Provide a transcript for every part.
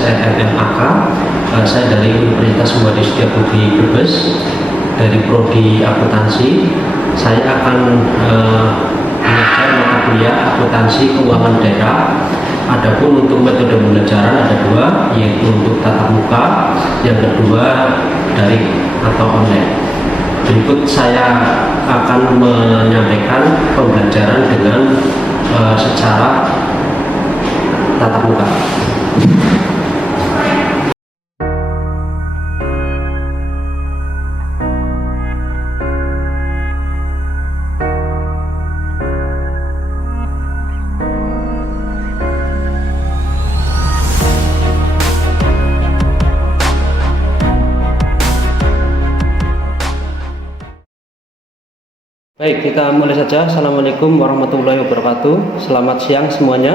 SNMAK. Saya dari Universitas Muhammad Setiabudi Brebes, dari Prodi Akuntansi. Saya akan mengajar mata kuliah akuntansi keuangan daerah. Adapun untuk metode pembelajaran ada dua, yaitu untuk tatap muka, yang kedua daring atau online. Berikut saya akan menyampaikan pembelajaran dengan secara tatap muka. Baik, kita mulai saja. Assalamualaikum warahmatullahi wabarakatuh. Selamat siang semuanya.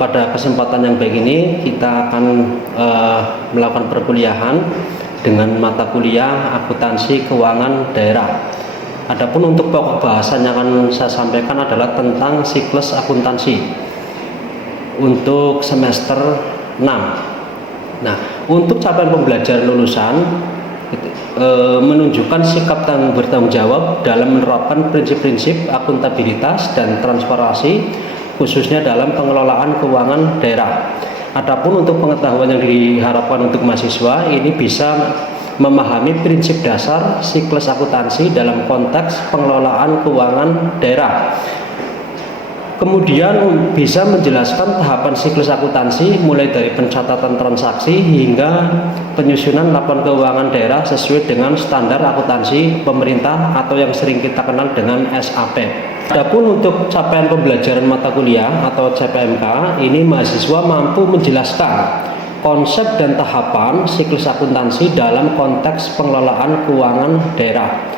Pada kesempatan yang baik ini kita akan melakukan perkuliahan dengan mata kuliah akuntansi keuangan daerah. Adapun untuk pokok bahasan yang akan saya sampaikan adalah tentang siklus akuntansi untuk semester 6. Nah, untuk capaian pembelajaran lulusan menunjukkan sikap bertanggung jawab dalam menerapkan prinsip-prinsip akuntabilitas dan transparansi, khususnya dalam pengelolaan keuangan daerah. Adapun untuk pengetahuan yang diharapkan untuk mahasiswa ini bisa memahami prinsip dasar siklus akuntansi dalam konteks pengelolaan keuangan daerah. Kemudian bisa menjelaskan tahapan siklus akuntansi mulai dari pencatatan transaksi hingga penyusunan laporan keuangan daerah sesuai dengan standar akuntansi pemerintah atau yang sering kita kenal dengan SAP. Adapun untuk capaian pembelajaran mata kuliah atau CPMK, ini mahasiswa mampu menjelaskan konsep dan tahapan siklus akuntansi dalam konteks pengelolaan keuangan daerah.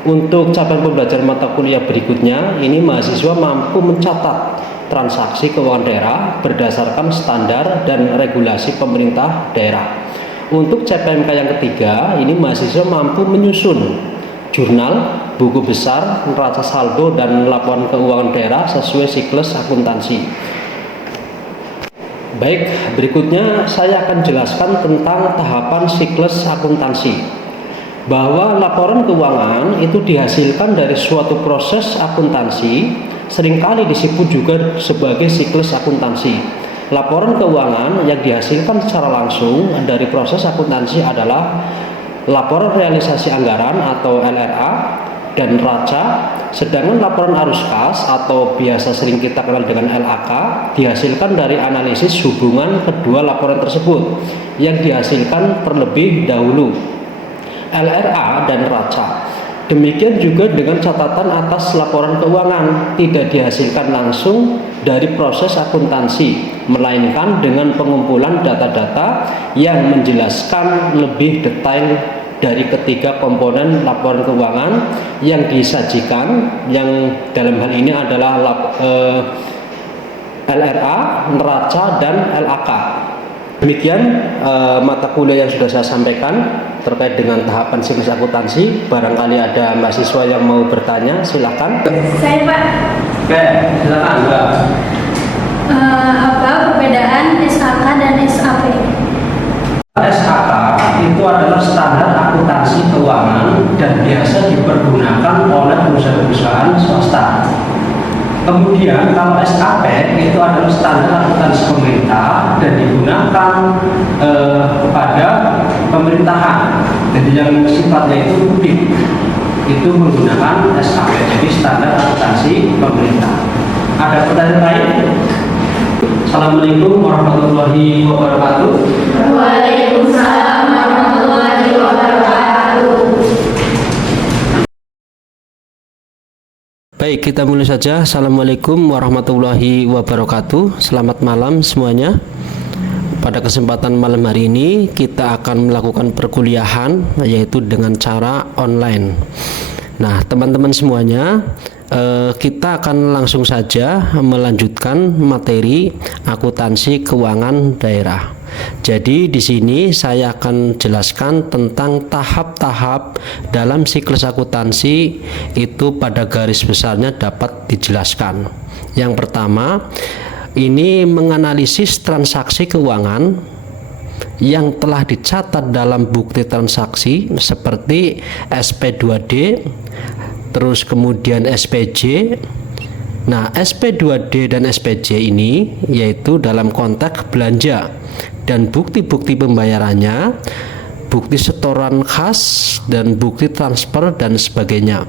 Untuk capaian pembelajaran mata kuliah berikutnya, ini mahasiswa mampu mencatat transaksi keuangan daerah berdasarkan standar dan regulasi pemerintah daerah. Untuk CPMK yang ketiga, ini mahasiswa mampu menyusun jurnal, buku besar, neraca saldo, dan laporan keuangan daerah sesuai siklus akuntansi. Baik, berikutnya saya akan jelaskan tentang tahapan siklus akuntansi. Bahwa laporan keuangan itu dihasilkan dari suatu proses akuntansi, seringkali disebut juga sebagai siklus akuntansi. Laporan keuangan yang dihasilkan secara langsung dari proses akuntansi adalah laporan realisasi anggaran atau LRA dan neraca, sedangkan laporan arus kas atau biasa sering kita kenal dengan LAK dihasilkan dari analisis hubungan kedua laporan tersebut yang dihasilkan terlebih dahulu. LRA dan neraca. Demikian juga dengan catatan atas laporan keuangan tidak dihasilkan langsung dari proses akuntansi, melainkan dengan pengumpulan data-data yang menjelaskan lebih detail dari ketiga komponen laporan keuangan yang disajikan, yang dalam hal ini adalah LRA, neraca, dan LAK. Demikian mata kuliah yang sudah saya sampaikan terkait dengan tahapan siklus akuntansi. Barangkali ada mahasiswa yang mau bertanya, silakan. Saya Pak. Oke, silakan Mbak. Apa perbedaan SAK dan SAP? SAK itu adalah standar akuntansi keuangan dan biasa dipergunakan oleh perusahaan-perusahaan swasta. Kemudian kalau SAP itu adalah standar akuntansi pemerintah dan digunakan kepada pemerintahan. Jadi yang sifatnya itu publik itu menggunakan SAP, jadi standar akuntansi pemerintah. Ada pertanyaan lain? Assalamualaikum warahmatullahi wabarakatuh. Waalaikumsalam warahmatullahi wabarakatuh. Baik, kita mulai saja. Assalamualaikum warahmatullahi wabarakatuh. Selamat malam semuanya. Pada kesempatan malam hari ini kita akan melakukan perkuliahan yaitu dengan cara online. Nah, teman-teman semuanya, kita akan langsung saja melanjutkan materi akuntansi keuangan daerah. Jadi di sini saya akan jelaskan tentang tahap-tahap dalam siklus akuntansi itu pada garis besarnya dapat dijelaskan. Yang pertama, ini menganalisis transaksi keuangan yang telah dicatat dalam bukti transaksi seperti SP2D, terus kemudian SPJ. Nah, SP2D dan SPJ ini yaitu dalam konteks belanja dan bukti-bukti pembayarannya, bukti setoran khas dan bukti transfer dan sebagainya.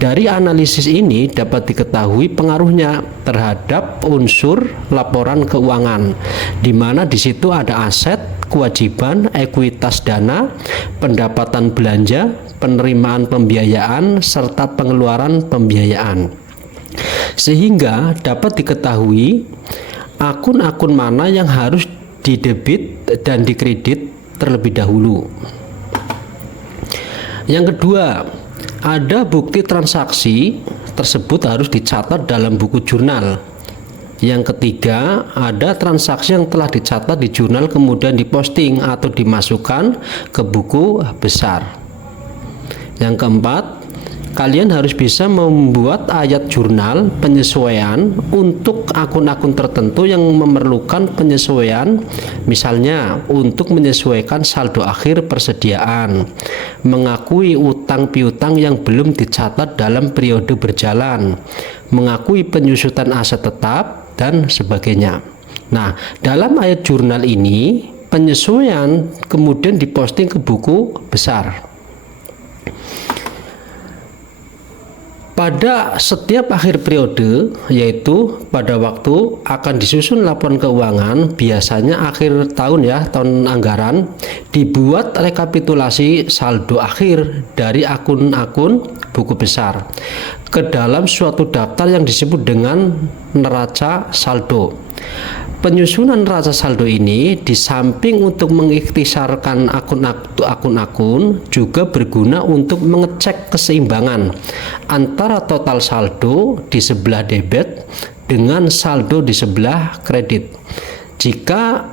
Dari analisis ini dapat diketahui pengaruhnya terhadap unsur laporan keuangan, di mana di situ ada aset, kewajiban, ekuitas dana, pendapatan belanja, penerimaan pembiayaan, serta pengeluaran pembiayaan. Sehingga dapat diketahui akun-akun mana yang harus didebit dan dikredit terlebih dahulu. Yang kedua, ada bukti transaksi tersebut harus dicatat dalam buku jurnal. Yang ketiga, ada transaksi yang telah dicatat di jurnal kemudian diposting atau dimasukkan ke buku besar. Yang keempat, kalian harus bisa membuat ayat jurnal penyesuaian untuk akun-akun tertentu yang memerlukan penyesuaian, misalnya untuk menyesuaikan saldo akhir persediaan, mengakui utang piutang yang belum dicatat dalam periode berjalan, mengakui penyusutan aset tetap, dan sebagainya. Nah, dalam ayat jurnal ini penyesuaian kemudian diposting ke buku besar. Pada setiap akhir periode, yaitu pada waktu akan disusun laporan keuangan, biasanya akhir tahun ya, tahun anggaran, dibuat rekapitulasi saldo akhir dari akun-akun buku besar ke dalam suatu daftar yang disebut dengan neraca saldo. Penyusunan neraca saldo ini di samping untuk mengikhtisarkan akun-akun juga berguna untuk mengecek keseimbangan antara total saldo di sebelah debit dengan saldo di sebelah kredit. Jika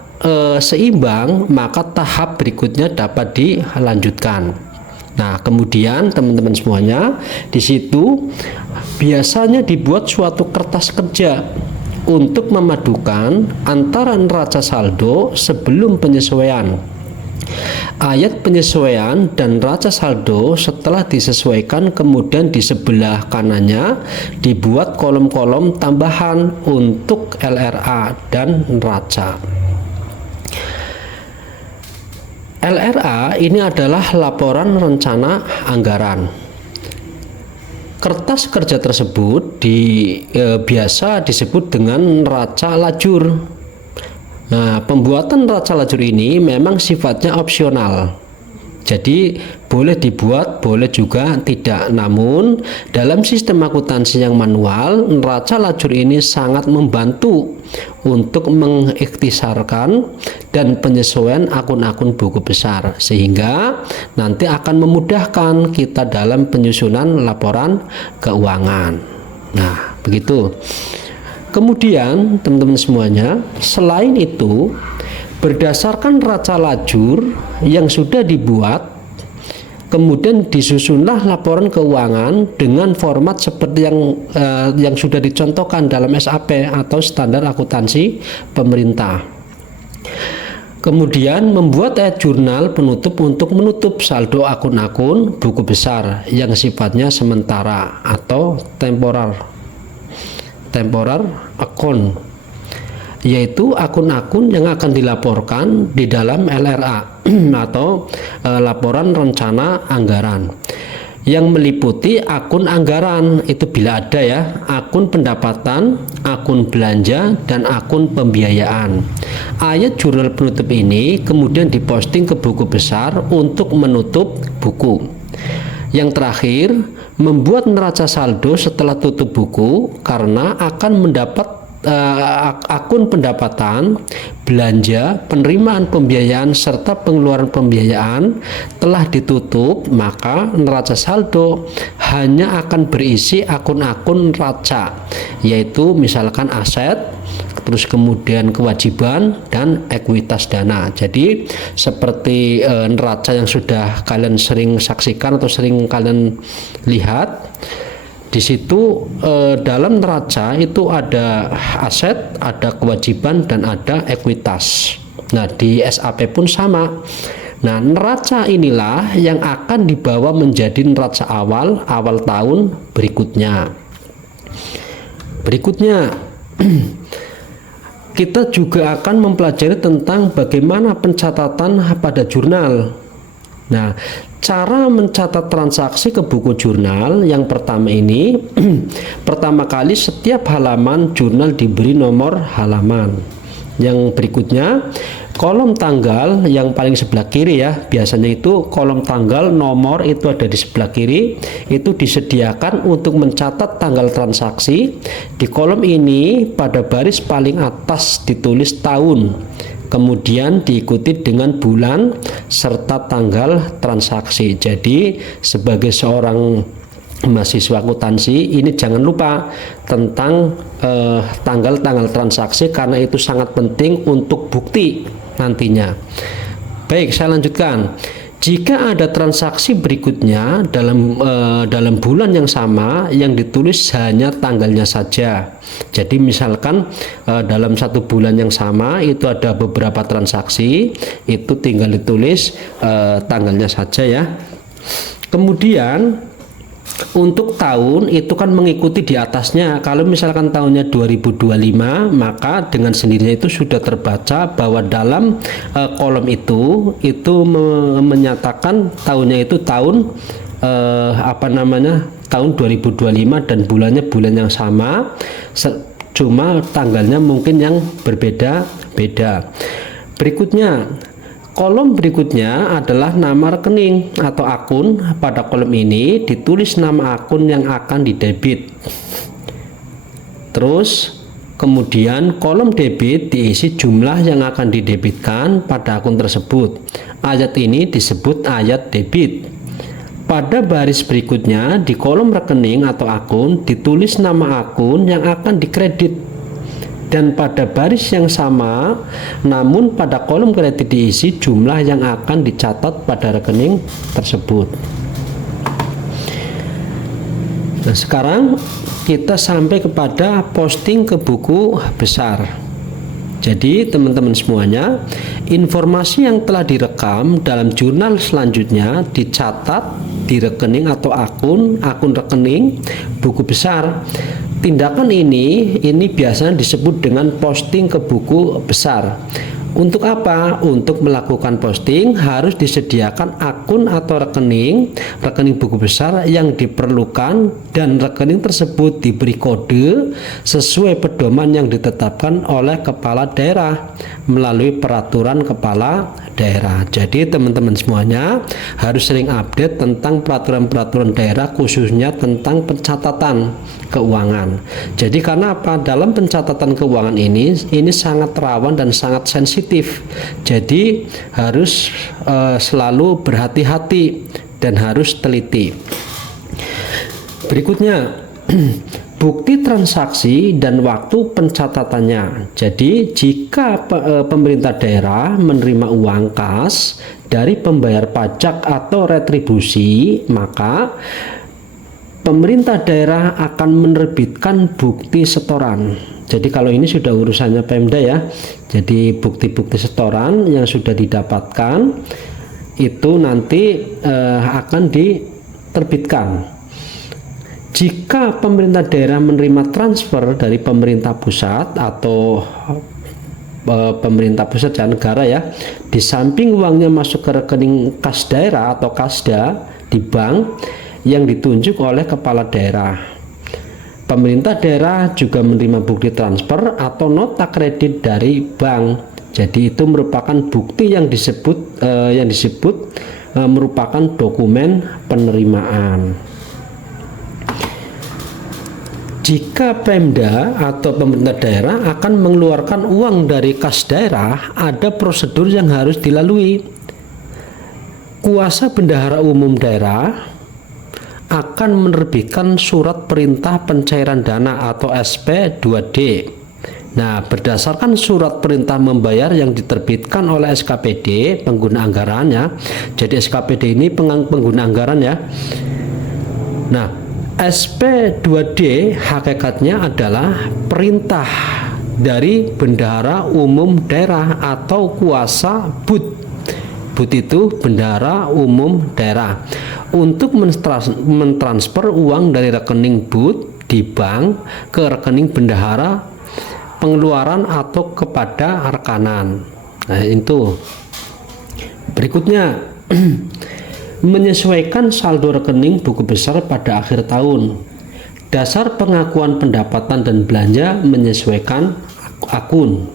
seimbang, maka tahap berikutnya dapat dilanjutkan. Nah, kemudian teman-teman semuanya, di situ biasanya dibuat suatu kertas kerja untuk memadukan antara neraca saldo sebelum penyesuaian, ayat penyesuaian, dan neraca saldo setelah disesuaikan. Kemudian di sebelah kanannya dibuat kolom-kolom tambahan untuk LRA dan neraca. LRA ini adalah laporan rencana anggaran. Kertas kerja tersebut biasa disebut dengan neraca lajur. Nah, pembuatan neraca lajur ini memang sifatnya opsional. Jadi boleh dibuat, boleh juga tidak. Namun dalam sistem akuntansi yang manual, neraca lajur ini sangat membantu untuk mengikhtisarkan dan penyesuaian akun-akun buku besar, sehingga nanti akan memudahkan kita dalam penyusunan laporan keuangan. Nah, begitu. Kemudian teman-teman semuanya, selain itu, berdasarkan neraca lajur yang sudah dibuat, kemudian disusunlah laporan keuangan dengan format seperti yang sudah dicontohkan dalam SAP atau standar akuntansi pemerintah. Kemudian membuat ayat jurnal penutup untuk menutup saldo akun-akun buku besar yang sifatnya sementara atau temporer account, yaitu akun-akun yang akan dilaporkan di dalam LRA atau laporan rencana anggaran, yang meliputi akun anggaran itu bila ada ya, akun pendapatan, akun belanja, dan akun pembiayaan. Ayat jurnal penutup ini kemudian diposting ke buku besar untuk menutup buku. Yang terakhir, membuat neraca saldo setelah tutup buku, karena akan mendapat akun pendapatan, belanja, penerimaan pembiayaan, serta pengeluaran pembiayaan telah ditutup, maka neraca saldo hanya akan berisi akun-akun neraca, yaitu misalkan aset, terus kemudian kewajiban, dan ekuitas dana. Jadi seperti neraca yang sudah kalian sering saksikan atau sering kalian lihat, di di situ dalam neraca itu ada aset, ada kewajiban, dan ada ekuitas. Nah, di SAP pun sama. Nah, neraca inilah yang akan dibawa menjadi neraca awal tahun berikutnya. Kita juga akan mempelajari tentang bagaimana pencatatan pada jurnal. Nah, cara mencatat transaksi ke buku jurnal yang pertama ini, pertama kali setiap halaman jurnal diberi nomor halaman. Yang berikutnya, kolom tanggal yang paling sebelah kiri ya, biasanya itu kolom tanggal nomor itu ada di sebelah kiri, itu disediakan untuk mencatat tanggal transaksi. Di kolom ini pada baris paling atas ditulis tahun, kemudian diikuti dengan bulan serta tanggal transaksi. Jadi sebagai seorang mahasiswa akuntansi ini jangan lupa tentang tanggal-tanggal transaksi, karena itu sangat penting untuk bukti nantinya. Baik, saya lanjutkan. Jika ada transaksi berikutnya dalam bulan yang sama yang ditulis hanya tanggalnya saja. Jadi misalkan dalam satu bulan yang sama itu ada beberapa transaksi, itu tinggal ditulis tanggalnya saja ya. Kemudian untuk tahun itu kan mengikuti di atasnya. Kalau misalkan tahunnya 2025, maka dengan sendirinya itu sudah terbaca bahwa dalam kolom itu menyatakan tahunnya itu tahun tahun 2025 dan bulannya bulan yang sama, cuma tanggalnya mungkin yang berbeda-beda. Kolom berikutnya adalah nama rekening atau akun. Pada kolom ini ditulis nama akun yang akan didebit. Terus kemudian kolom debit diisi jumlah yang akan didebitkan pada akun tersebut. Ayat ini disebut ayat debit. Pada baris berikutnya di kolom rekening atau akun ditulis nama akun yang akan dikredit. Dan pada baris yang sama, namun pada kolom kredit diisi jumlah yang akan dicatat pada rekening tersebut. Nah, sekarang kita sampai kepada posting ke buku besar. Jadi teman-teman semuanya, informasi yang telah direkam dalam jurnal selanjutnya dicatat di rekening atau akun rekening buku besar. Tindakan ini biasanya disebut dengan posting ke buku besar. Untuk apa? Untuk melakukan posting harus disediakan akun atau rekening buku besar yang diperlukan, dan rekening tersebut diberi kode sesuai pedoman yang ditetapkan oleh kepala daerah melalui peraturan kepala daerah. Jadi teman-teman semuanya harus sering update tentang peraturan-peraturan daerah, khususnya tentang pencatatan keuangan. Jadi karena apa? Dalam pencatatan keuangan ini sangat rawan dan sangat sensitif. Jadi harus selalu berhati-hati dan harus teliti. Berikutnya, bukti transaksi dan waktu pencatatannya. Jadi jika pemerintah daerah menerima uang kas dari pembayar pajak atau retribusi, maka pemerintah daerah akan menerbitkan bukti setoran. Jadi kalau ini sudah urusannya Pemda ya. Jadi bukti-bukti setoran yang sudah didapatkan itu nanti akan diterbitkan. Jika pemerintah daerah menerima transfer dari pemerintah pusat atau pemerintah pusat dan negara ya, di samping uangnya masuk ke rekening kas daerah atau kasda di bank yang ditunjuk oleh kepala daerah, pemerintah daerah juga menerima bukti transfer atau nota kredit dari bank. Jadi itu merupakan bukti yang disebut merupakan dokumen penerimaan. Jika Pemda atau pemerintah daerah akan mengeluarkan uang dari kas daerah, ada prosedur yang harus dilalui. Kuasa bendahara umum daerah akan menerbitkan surat perintah pencairan dana atau SP 2D. Nah, berdasarkan surat perintah membayar yang diterbitkan oleh SKPD pengguna anggarannya. Jadi SKPD ini pengguna anggaran ya. Nah, SP2D hakikatnya adalah perintah dari bendahara umum daerah atau kuasa BUD. BUD itu bendahara umum daerah untuk mentransfer uang dari rekening BUD di bank ke rekening bendahara pengeluaran atau kepada rekanan. Nah, itu. Berikutnya menyesuaikan saldo rekening buku besar pada akhir tahun. Dasar pengakuan pendapatan dan belanja menyesuaikan akun.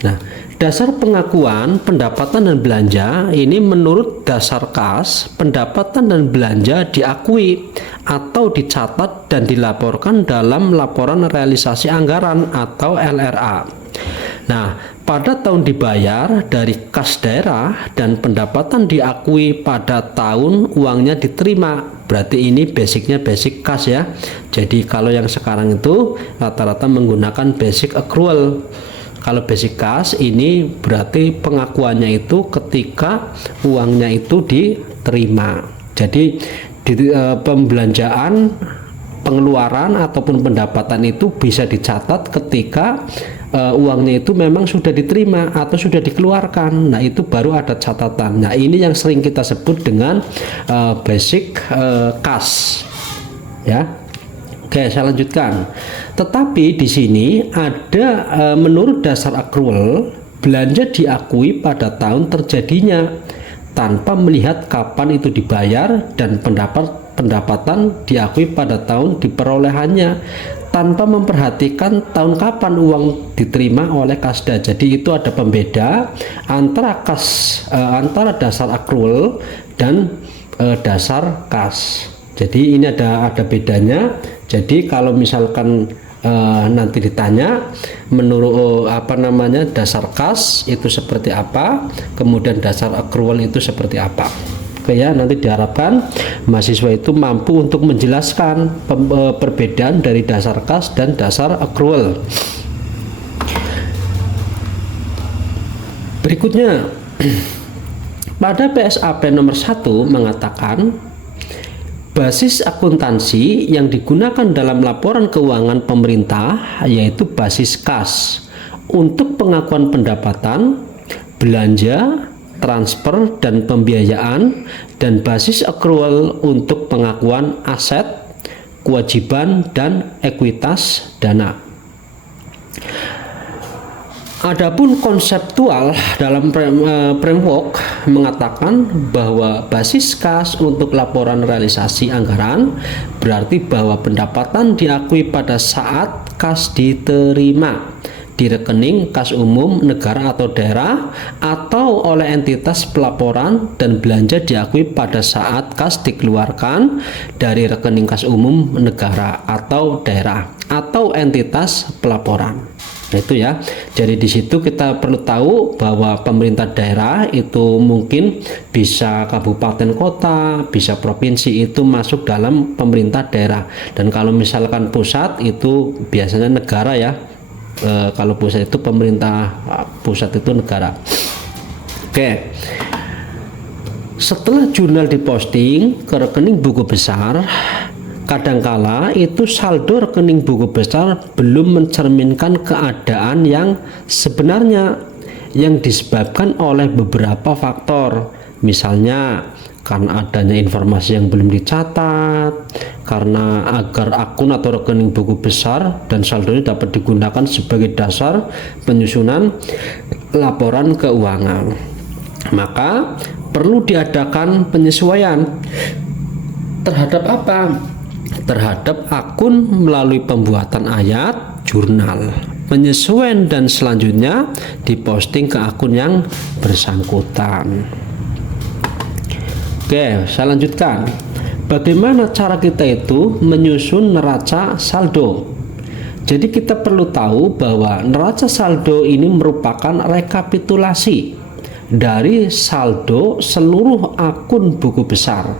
Nah, dasar pengakuan pendapatan dan belanja ini menurut dasar kas, pendapatan dan belanja diakui atau dicatat dan dilaporkan dalam laporan realisasi anggaran atau LRA. Nah, pada tahun dibayar dari kas daerah dan pendapatan diakui pada tahun uangnya diterima. Berarti ini basicnya basic kas ya. Jadi kalau yang sekarang itu rata-rata menggunakan basic accrual. Kalau basic kas ini berarti pengakuannya itu ketika uangnya itu diterima. Jadi pembelanjaan, pengeluaran ataupun pendapatan itu bisa dicatat ketika uangnya itu memang sudah diterima atau sudah dikeluarkan. Nah, itu baru ada catatan. Nah, ini yang sering kita sebut dengan basic kas ya. Oke, saya lanjutkan. Tetapi di sini ada menurut dasar accrual, belanja diakui pada tahun terjadinya tanpa melihat kapan itu dibayar, dan pendapatan diakui pada tahun diperolehannya tanpa memperhatikan tahun kapan uang diterima oleh kasda. Jadi itu ada pembeda antara antara dasar accrual dan dasar kas. Jadi ini ada bedanya. Jadi kalau misalkan nanti ditanya menurut dasar kas itu seperti apa, kemudian dasar accrual itu seperti apa. Oke ya, nanti diharapkan mahasiswa itu mampu untuk menjelaskan perbedaan dari dasar kas dan dasar accrual. Berikutnya, pada PSAP nomor 1 mengatakan basis akuntansi yang digunakan dalam laporan keuangan pemerintah yaitu basis kas untuk pengakuan pendapatan, belanja, transfer dan pembiayaan, dan basis accrual untuk pengakuan aset, kewajiban dan ekuitas dana. Adapun konseptual dalam framework mengatakan bahwa basis kas untuk laporan realisasi anggaran berarti bahwa pendapatan diakui pada saat kas diterima di rekening kas umum negara atau daerah atau oleh entitas pelaporan, dan belanja diakui pada saat kas dikeluarkan dari rekening kas umum negara atau daerah atau entitas pelaporan. Nah, itu ya. Jadi di situ kita perlu tahu bahwa pemerintah daerah itu mungkin bisa kabupaten kota, bisa provinsi, itu masuk dalam pemerintah daerah. Dan kalau misalkan pusat itu biasanya negara ya. Kalau pusat itu pemerintah pusat itu negara. Oke. Setelah jurnal diposting ke rekening buku besar, kadangkala itu saldo rekening buku besar belum mencerminkan keadaan yang sebenarnya yang disebabkan oleh beberapa faktor. Misalnya karena adanya informasi yang belum dicatat, karena agar akun atau rekening buku besar dan saldonya dapat digunakan sebagai dasar penyusunan laporan keuangan, maka perlu diadakan penyesuaian terhadap apa? Terhadap akun melalui pembuatan ayat jurnal, penyesuaian, dan selanjutnya diposting ke akun yang bersangkutan. Oke, saya lanjutkan. Bagaimana cara kita itu menyusun neraca saldo? Jadi kita perlu tahu bahwa neraca saldo ini merupakan rekapitulasi dari saldo seluruh akun buku besar.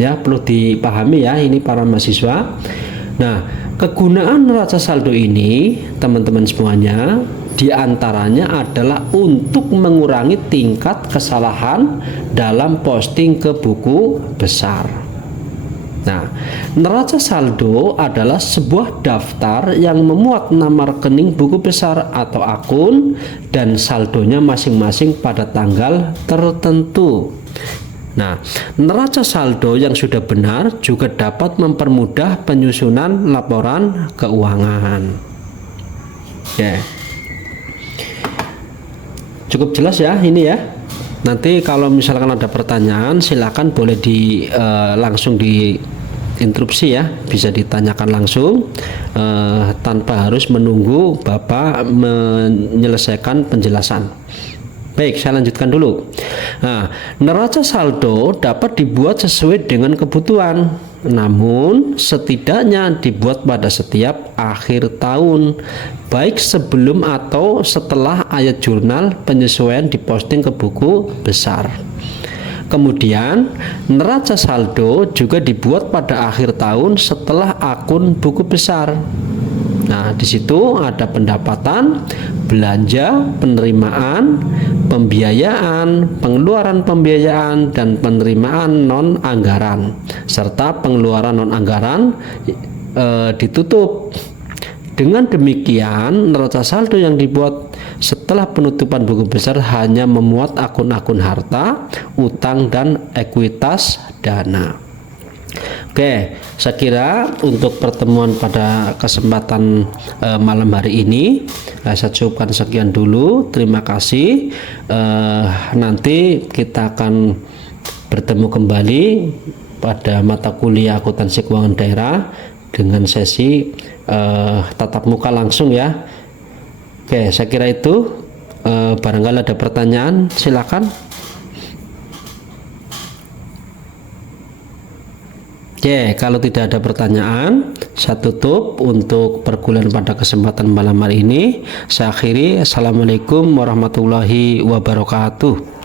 Ya, perlu dipahami ya ini para mahasiswa. Nah, kegunaan neraca saldo ini teman-teman semuanya diantaranya adalah untuk mengurangi tingkat kesalahan dalam posting ke buku besar. Nah, neraca saldo adalah sebuah daftar yang memuat nama rekening, buku besar atau akun, dan saldonya masing-masing pada tanggal tertentu. Nah, neraca saldo yang sudah benar juga dapat mempermudah penyusunan laporan keuangan. Ya. Cukup jelas ya ini ya. Nanti kalau misalkan ada pertanyaan silakan boleh langsung diinterupsi ya, bisa ditanyakan langsung tanpa harus menunggu Bapak menyelesaikan penjelasan. Baik, saya lanjutkan dulu. Nah, neraca saldo dapat dibuat sesuai dengan kebutuhan, namun setidaknya dibuat pada setiap akhir tahun, baik sebelum atau setelah ayat jurnal penyesuaian diposting ke buku besar. Kemudian, neraca saldo juga dibuat pada akhir tahun setelah akun buku besar. Nah, di situ ada pendapatan, belanja, penerimaan, pembiayaan, pengeluaran pembiayaan, dan penerimaan non-anggaran, serta pengeluaran non-anggaran ditutup. Dengan demikian, neraca saldo yang dibuat setelah penutupan buku besar hanya memuat akun-akun harta, utang, dan ekuitas dana. Oke, saya kira untuk pertemuan pada kesempatan malam hari ini saya cukupkan sekian dulu. Terima kasih. Nanti kita akan bertemu kembali pada mata kuliah akuntansi keuangan daerah dengan sesi tatap muka langsung ya. Oke, saya kira itu. Barangkali ada pertanyaan, silakan. Oke, kalau tidak ada pertanyaan, saya tutup untuk perkuliahan pada kesempatan malam hari ini. Saya akhiri. Assalamualaikum warahmatullahi wabarakatuh.